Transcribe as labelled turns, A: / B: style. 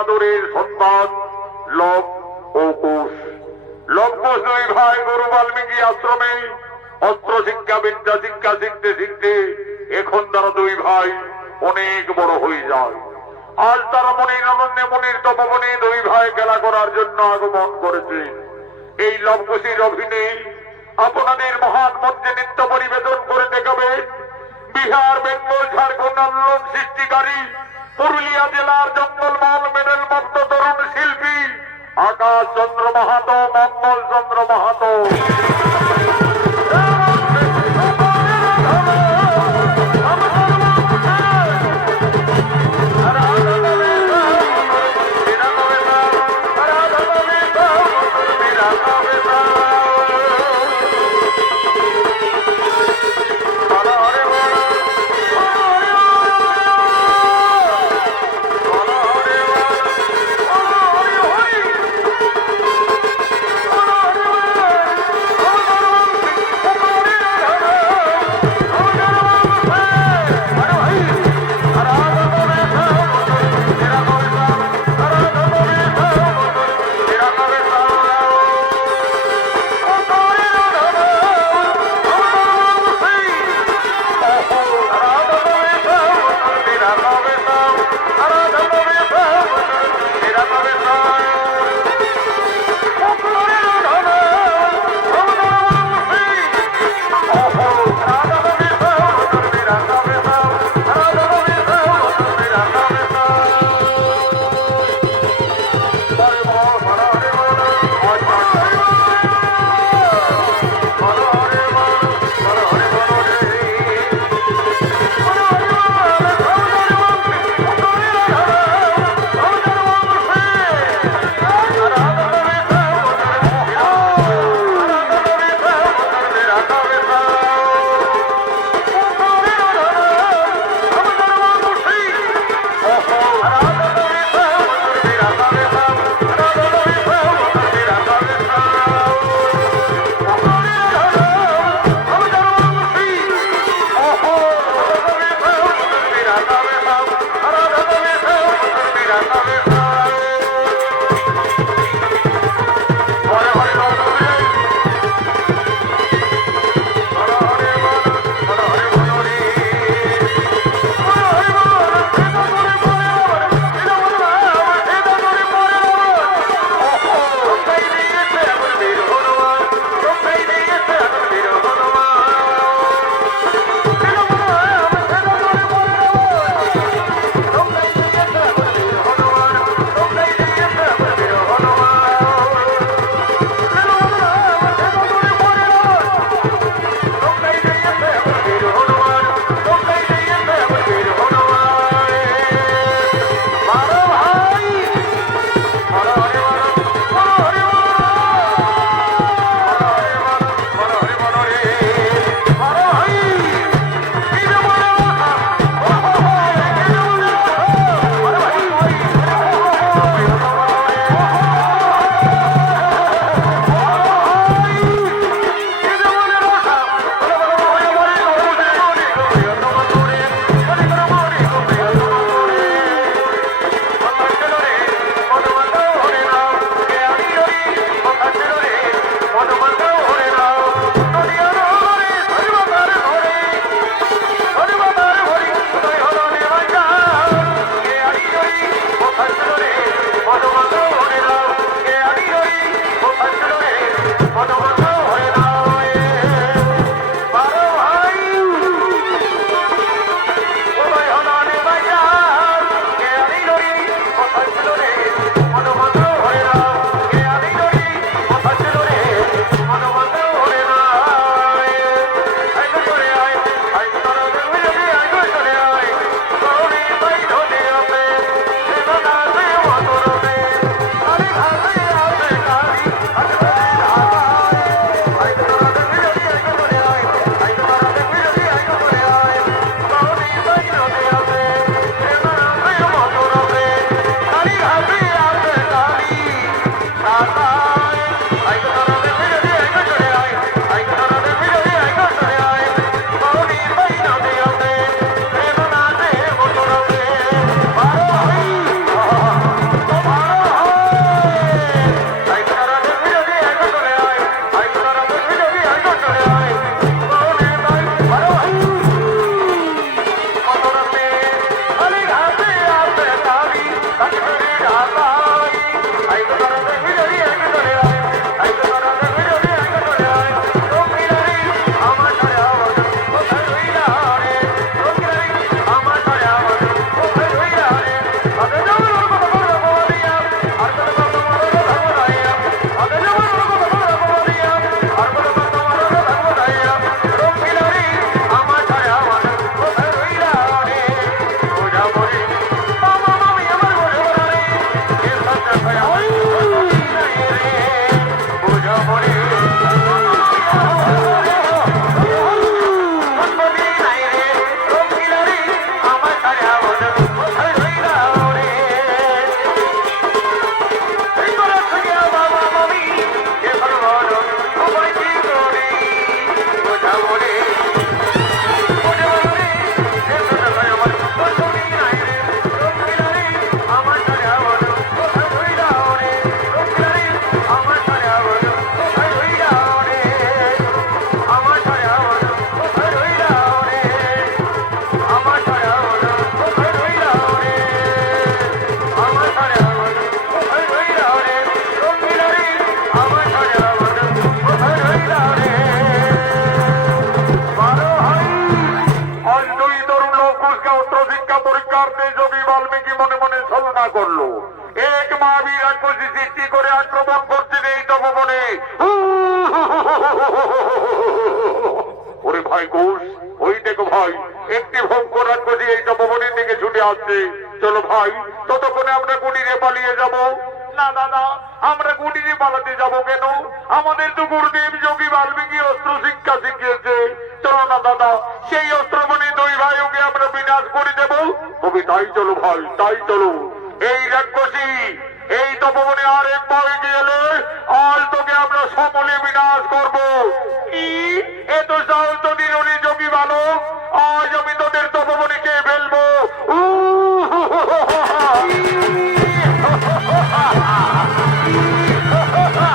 A: আদরের সন্তান লব ও কুশ লব্বস দুই ভাই, গুরু বাল্মীকি আশ্রমে অস্ত্র শিক্ষা, বিদ্যা শিক্ষা শিখতে শিখতে এখন তারা দুই ভাই অনেক বড় হয়ে যায়। আজ তারা মনির আনন্দে, মনির তপবনে দুই ভাই খেলা করার জন্য আগমন করেছে। এই লবকুশির অভিনয় আপনাদের মহান মঞ্চে নৃত্য পরিবেশন করে দেখাবে। বিহার, বেঙ্গল, ঝাড়খণ্ড আন্দোলন সৃষ্টিকারী পুরুলিয়া জেলার জঙ্গলমহল মেডেল প্রাপ্ত তরুণ শিল্পী আকাশ চন্দ্র মাহাতো মঙ্গল চন্দ্র মাহাতো। রাক্ষসী করে আক্রমণ করছেন এই তপবনে? ওরে ভাই ঘোষ, ওই দেখো ভাই, একটি ভঙ্কর রাক্ষসী এই তপবনের দিকে ছুটে আসছে। চলো ভাই, ততক্ষণে আমরা কুটিরে পালিয়ে যাব। না দাদা আমরা কুটিরে পালাতে যাব কেন? আমাদের তো গুরুদেব যোগী বাল্মীকি অস্ত্র শিক্ষা শিখিয়েছে। চলো না, দাদা, সেই অস্ত্র দুই ভাই ওকে আমরা বিনাশ করে দেব। তবে তাই চলো ভাই, তাই চলো। এই রাজ্যবাসী এই তপবনে আর এক পা এগিয়ে এলে আল তোকে আমরা সকলে বিনাশ করব। কি? এত সাহস তো নিরনি জমি ভালো আজ আমি তোদের তপবনে কে ফেলব। উহ!